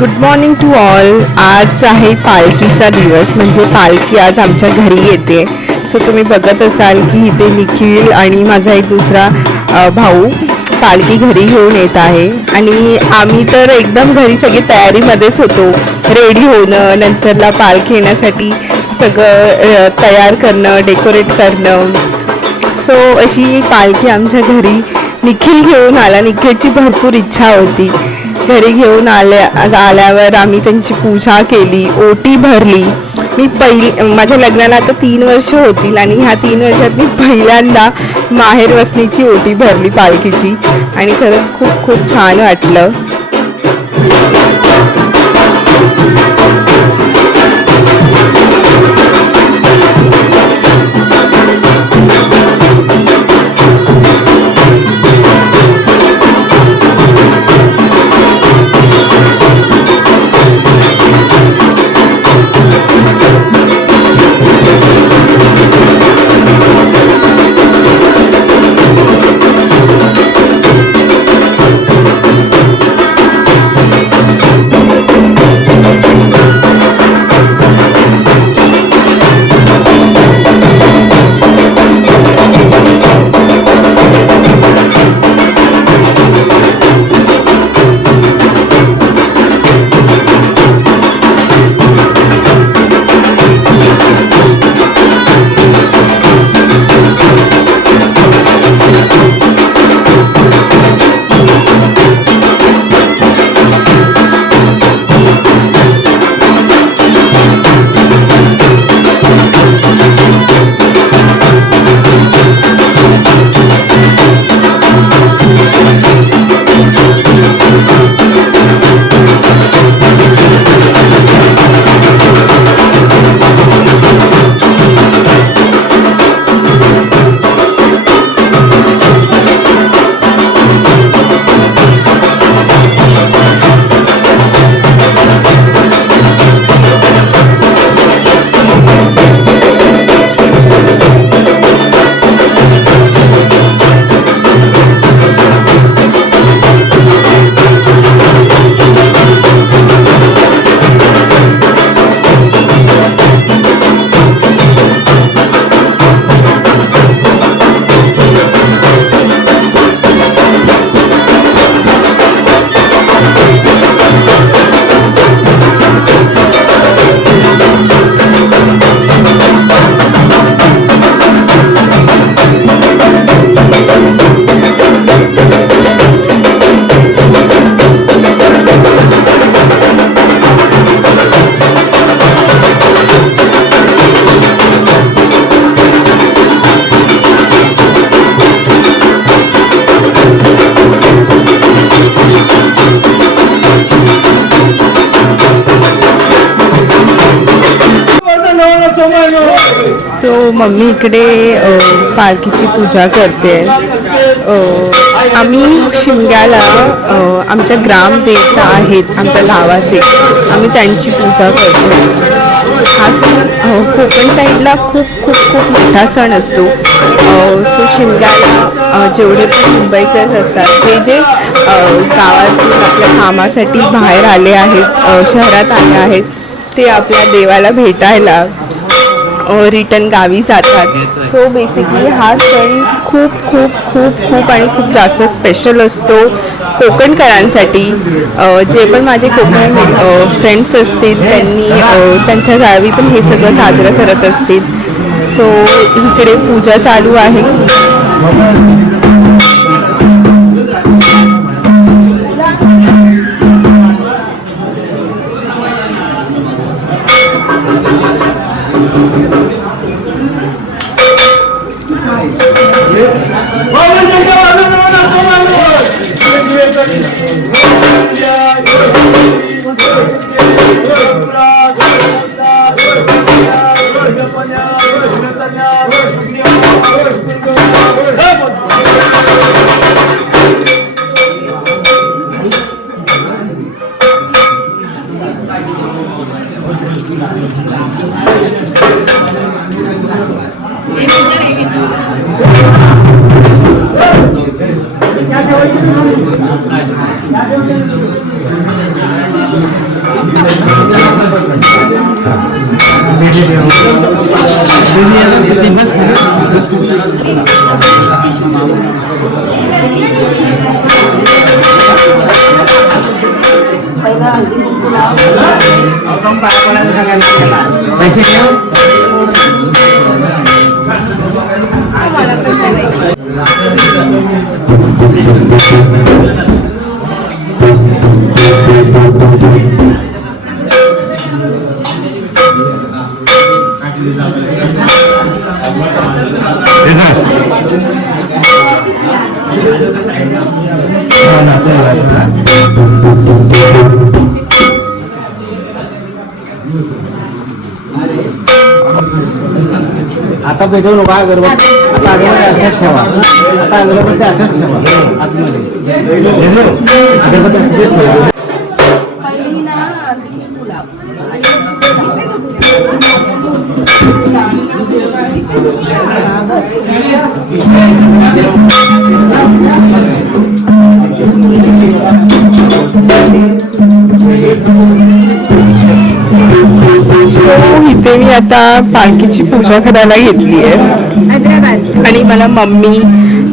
Good morning to all. आज आहे पालखीचा दिवस, म्हणजे पालखी आज आमच्या घरी येते. सो तुम्ही बघत असाल की इथे निखिल आणि माझा एक दुसरा भाऊ पालखी घरी घेऊन येत आहे. आणि आम्ही तर एकदम घरी सगळी तयारीमध्येच होतो, रेडी होणं, नंतरला पालखी येण्यासाठी सगळं तयार करणं, डेकोरेट करणं. सो अशी पालखी आमच्या घरी निखिल घेऊन आला. निखिलची भरपूर इच्छा होती. घरी घेऊन आल्यावर आम्ही त्यांची पूजा केली, ओटी भरली. मी माझ्या लग्नाला आता 3 वर्ष होतील आणि ह्या 3 वर्षात मी पहिल्यांदा माहेर वसनीची ओटी भरली पालखीची आणि खरंच खूप खूप छान वाटलं. सो मम्मी इकडे पालखीची पूजा करते. आम्ही शिमग्याला आमच्या ग्रामदेवता आहेत आमच्या गावाचे, आम्ही त्यांची पूजा करतो. हा सण कोकण साईडला खूप खूप खूप मोठा सण असतो. सो शिमग्याला जेवढे पण मुंबईकर असतात, जे जे गावातून आपल्या कामासाठी बाहेर आले आहेत, शहरात आले आहेत, ते आपल्या देवाला भेटायला रिटर्न गावी जातात. सो बेसिकली हा सण खूप खूप खूप खूप आणि खूप जास्त स्पेशल असतो कोकणकरांसाठी. जे पण माझे कोकण फ्रेंड्स असतील त्यांनी त्यांच्या गावी पण हे सगळं साजरं करत असतील. सो इकडे पूजा चालू आहे. Gracias. पैसे घेऊ आता पेटवू नका अगरबत्ती आता अगरबत्ती असंच ठेवा आता अगरबत्ती असंच ठेवा आतमध्ये अगरबत्ती असंच ठेवा इथे मी आता पालखीची पूजा करायला घेतली आहे आणि मला मम्मी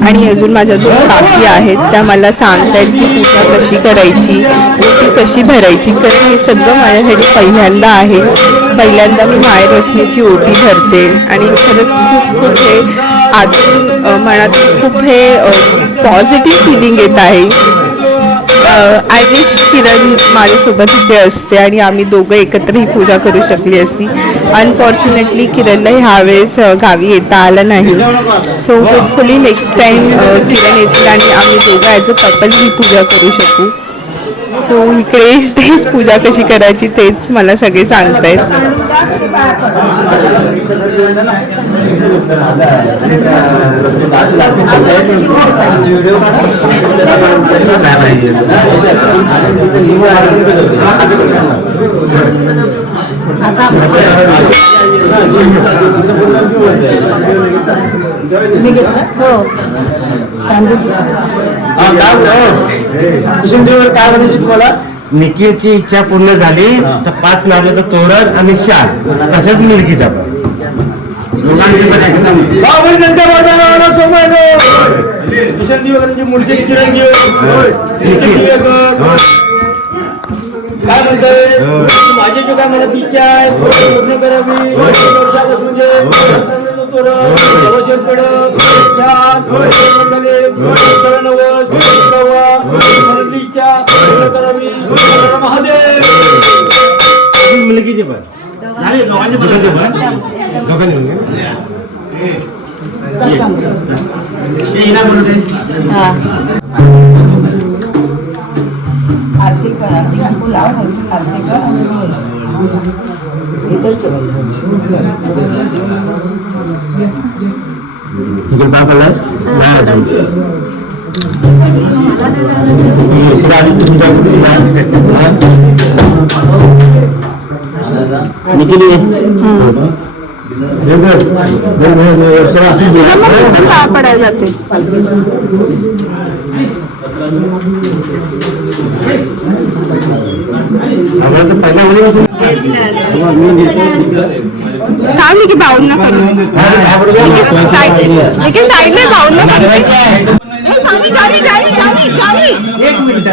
आणि अजून माझ्या 2 काकी आहेत त्या मला सांगतायत की पूजा कशी करायची ओटी कशी भरायची कारण हे सगळं माझ्यासाठी पहिल्यांदा आहे. पहिल्यांदा मी माय रचनेची ओटी भरते आणि खरंच खूप हे आतून मनात खूप हे पॉझिटिव्ह फिलिंग येत आहे. आय विश किरण माझ्यासोबत इथे असते आणि आम्ही दोघं एकत्र ही पूजा करू शकली असती. अनफॉर्च्युनेटली किरणला ह्यावेळेस गावी येता आलं नाही. सो होपफुली नेक्स्ट टाईम किरण येतील आणि आम्ही दोघं ॲज अ कपल ही पूजा करू शकू. सो इकडे तेच पूजा कशी करायची तेच मला सगळे सांगतायत. काय म्हणायची तुम्हाला निकीची इच्छा पूर्ण झाली तर 5 नारळाचं तोरण आणि शाल तसंच मुलगीचा काय म्हणतोय माझी जो काय मला इच्छा आहे पूर्ण करावी इच्छा पूर्ण करावी महादेव मुलगीचे पण पडायला जाते काय मी की भावना करू साईडला भावना करू एक मिनिट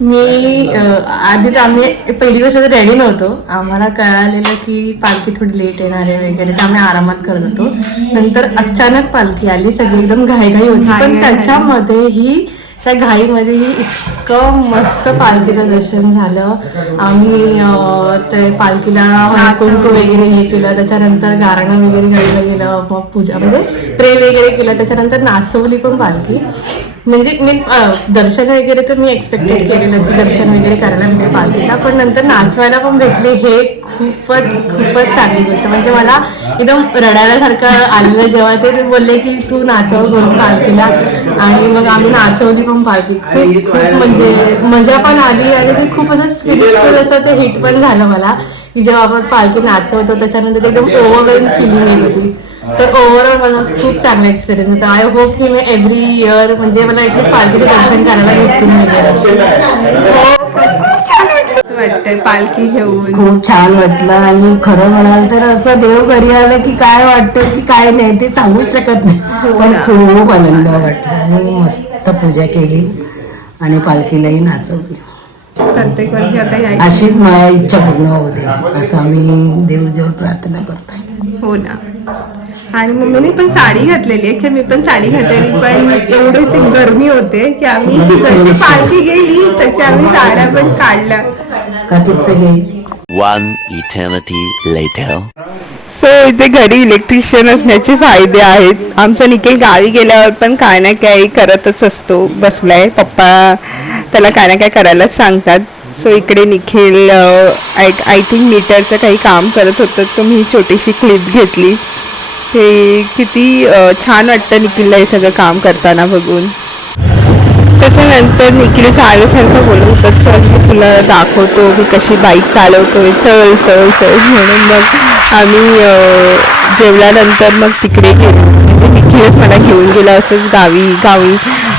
मी आधी तर आम्ही पहिली गोष्ट तर रेडी नव्हतो. आम्हाला कळालेलं की पालखी थोडी लेट येणार आहे वगैरे, तर आम्ही आरामात करत होतो. नंतर अचानक पालखी आली, सगळी एकदम घाईघाई होती. पण त्याच्यामध्येही त्या घाईमध्येही इतकं मस्त पालखीचं दर्शन झालं. आम्ही ते पालखीला कुंकू वगैरे हे केलं, त्याच्यानंतर गारणं वगैरे गायलं गेलं, मग पूजा म्हणजे प्रे वगैरे केलं, त्याच्यानंतर नाचवली पण पालखी. म्हणजे मी दर्शन वगैरे तर मी एक्सपेक्टेड केलेलं की दर्शन वगैरे करायला मिळेल पालखीचा, पण नंतर नाचवायला पण भेटले, हे खूपच चांगली गोष्ट. म्हणजे मला एकदम रडायलासारखं आलेलं जेव्हा ते बोलले की तू नाचव करून पालखीला, आणि मग आम्ही नाचवली पण पालखी. खूप म्हणजे मजा पण आली आणि ते खूप असं स्पिरिच्युअल असं ते हिट पण झालं मला, की जेव्हा आपण पालखी नाचवतो त्याच्यानंतर एकदम ओव्हरवेल्म फिलिंग येत होती. तर ओव्हरऑल मला खूप चांगला एक्सपिरियन्स होता. आय होप की मी एव्हरी इयर म्हणजे मला ऍटलीस्ट पालखीचं दर्शन करायला भेटून वाटतंय पालखी घेऊन. खूप छान वाटलं. आणि खरं म्हणाल तर असं देव घरी आलं की काय वाटतं की काय नाही ते सांगूच शकत नाही, पण खूप आनंद वाटला. आणि मस्त पूजा केली आणि पालखीलाही नाचवली. प्रत्येक वर्षी आता यायची. अशीच माझ्या इच्छा पूर्ण होते असं आम्ही देवजवळ प्रार्थना करतो. हो ना. आणि मम्मीने पण साडी घातलेली आहे. मी पण साडी घातलेली, पण एवढी ती गरमी होते की आम्ही जशी पालखी गेली त्याच्या आम्ही साड्या पण काढल्या. काकीचं घे. One eternity later. सो इथे घरी इलेक्ट्रिशियन असण्याचे फायदे आहेत. आमचा निखिल गावी गेल्यावर पण काय ना काय करतच असतो, बसलाय. पप्पा त्याला काय ना काय करायलाच सांगतात. सो इकडे निखिल आय थिंक मीटरचं काही काम करत होतं, तर मी छोटीशी क्लिप घेतली. ते किती छान वाटतं निखिलला हे सगळं काम करताना बघून. त्याच्यानंतर निखिल सारखं बोलत होतं, चल मी तुला दाखवतो मी कशी बाईक चालवतोय, चल चल चल म्हणून. मग आम्ही जेवल्यानंतर मग तिकडे गेलो. म्हणजे निखिलच मला घेऊन गेला असंच गावी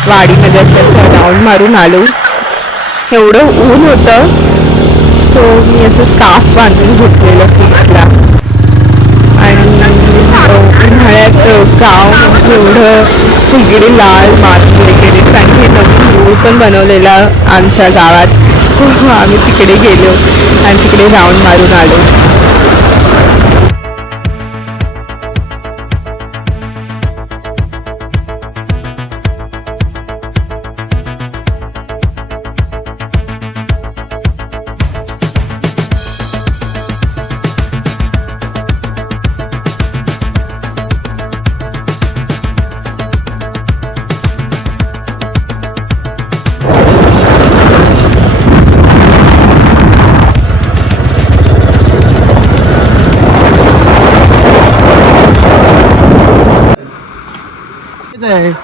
वाडीमध्ये असं राऊंड मारून आलो. एवढं ऊन होतं, सो मी असं स्कार्फ बांधून घेतलेलं फेसला. आणि उन्हाळ्यात गाव म्हणजे एवढं सगळे लाल माती वगैरे, कारण हे नवीन रोड पण बनवलेला आमच्या गावात. सो आम्ही तिकडे गेलो आणि तिकडे राऊंड मारून आलो.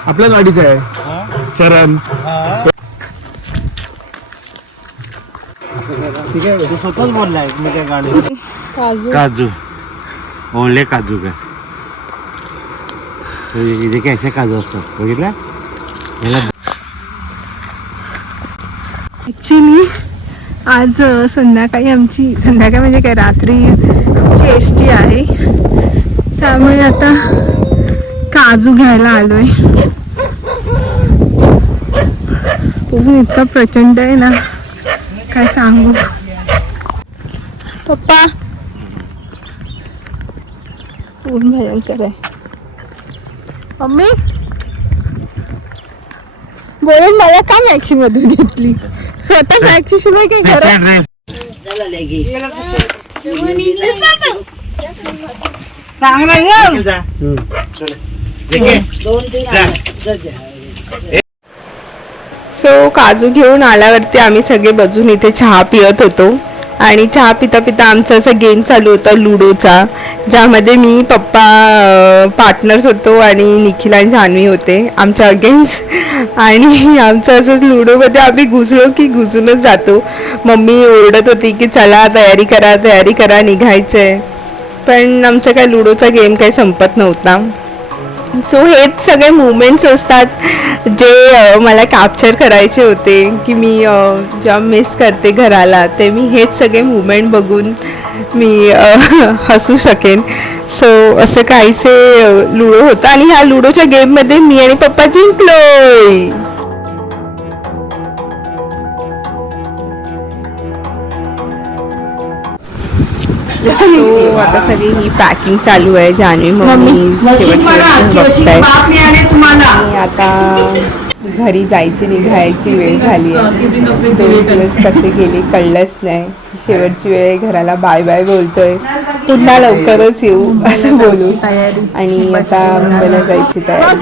आपल्याच वाडीचं आहे शरण. ठीक आहे, तू स्वतःच बोललाय मी काय गाडी. काजू ओले काजू काय इथे कसे काजू असतात बघितलं. ॲक्च्युली आज संध्याकाळी म्हणजे काय रात्रीची एसटी आहे, त्यामुळे आता काजू घ्यायला आलोय. ऊन इतका प्रचंड आहे ना, काय सांगू. पप्पा ऊन भयंकर आहे. मम्मी बोलून मला का मॅक्सी मधून घेतली, स्वतः मॅक्सी शिवाय काही घरात. सो काजू घेऊन आल्यावरती आम्ही सगळे बसून इथे चहा पित होतो. आणि चहा पिता पिता आमचा असा गेम चालू होता लुडोचा, ज्यामध्ये मी पप्पा पार्टनर्स होतो आणि निखिल आणि जान्हवी होते आमच्या अगेन्स्ट. आणि आमचं असंच लुडोमध्ये आम्ही घुसूनच जातो. मम्मी ओरडत होती की चला तयारी करा निघायचं आहे, पण आमचा काय लुडोचा गेम काही संपत नव्हता. सो हेच सगळे मुवमेंट्स असतात जे मला कॅप्चर करायचे होते, की मी जेव्हा मिस करते घराला, ते मी हेच सगळे मुवमेंट बघून मी हसू शकेन. सो असं काहीसे लुडो होतं आणि ह्या लुडोच्या गेममध्ये मी आणि पप्पा जिंकलोय. तो आता सगळी ही पॅकिंग चालू आहे. जान्हवी मम्मी बघतायत आणि आता घरी निघायची वेळ झाली आहे. 2 दिवस कसे गेले कळलंच नाही. शेवटची वेळ आहे, घराला बाय बाय बोलतोय. पुन्हा लवकरच येऊ असं बोलू आणि आता मुंबईला जायची तयारी.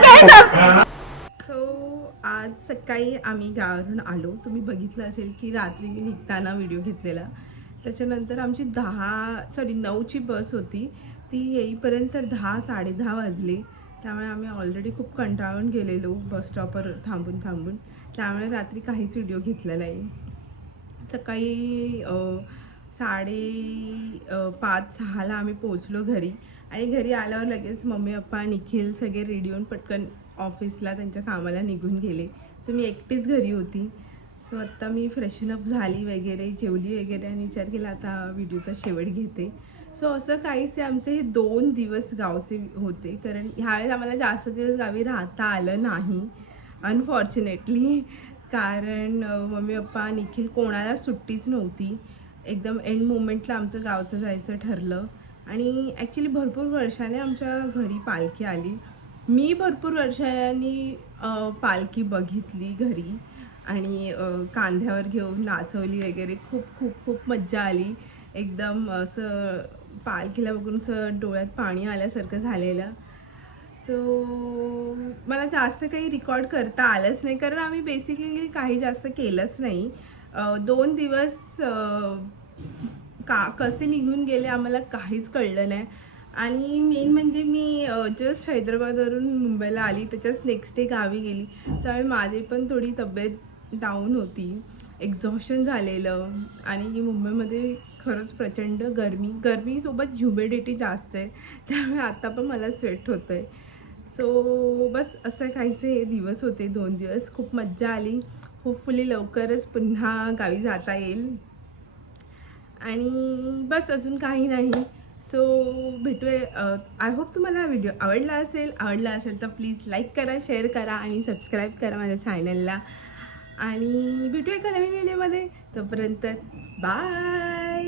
आज सकाळी आम्ही गावावरून आलो. तुम्ही बघितलं असेल की रात्री मी निघताना व्हिडिओ घेतलेला. त्याच्यानंतर आमची 9ची बस होती. ती येईपर्यंत 10-10:30 वाजले. त्यामुळे आम्ही ऑलरेडी खूप कंटाळून गेलेलो बस स्टॉपवर थांबून. त्यामुळे रात्री काहीच व्हिडिओ घेतला नाही. सकाळी 5:30-6ला आम्ही पोचलो घरी आणि घरी आल्यावर लगेच मम्मी पप्पा निखिल सगळे रेडी होऊन पटकन ऑफिसला त्यांच्या कामाला निघून गेले. सो मी एकटीच घरी होती. सो आत्ता मी फ्रेशनअप झाली वगैरे, जेवली वगैरे आणि विचार केला आता व्हिडिओचा शेवट घेते. सो असं काहीसे आमचे हे 2 दिवस गावचे होते. कारण ह्यावेळेस आम्हाला जास्त दिवस गावी राहता आलं नाही अनफॉर्च्युनेटली. कारण मम्मी पप्पा निखिल कोणाला सुट्टीच नव्हती. एकदम एंड मोमेंटला आमचं गावचं जायचं ठरलं. आणि ॲक्च्युली भरपूर वर्षाने आमच्या घरी पालखी आली. मी भरपूर वर्षांनी पालखी बघितली घरी आणि कांद्यावर घेऊन नाचवली वगैरे. खूप मज्जा आली. एकदम असं पालखीला बघून असं डोळ्यात पाणी आल्यासारखं झालेलं. सो मला जास्त काही रेकॉर्ड करता आलंच नाही कारण आम्ही बेसिकली काही जास्त केलंच नाही. 2 दिवस कसे निघून गेले आम्हाला काहीच कळलं नाही. आणि मेन म्हणजे मी जस्ट हैदराबादवरून मुंबईला आली, त्याच्याच नेक्स्ट डे गावी गेली. त्यामुळे माझी पण थोडी तब्येत डाऊन होती, एक्झॉशन झालेलं. आणि मुंबईमध्ये खरंच प्रचंड गरमीसोबत ह्युमिडिटी जास्त आहे. त्यामुळे आता पण मला स्वेट होतं आहे. सो बस असं काहीसे हे दिवस होते 2 दिवस. खूप मज्जा आली. होपफुली लवकरच पुन्हा गावी जाता येईल. आणि बस अजून काही नाही. सो भेटूया. आय होप तुम्हाला हा व्हिडिओ आवडला असेल तर प्लीज लाईक करा, शेअर करा आणि सबस्क्राईब करा माझ्या चॅनलला. आणि भेटूया एका नवीन व्हिडिओमध्ये. तोपर्यंत बाय.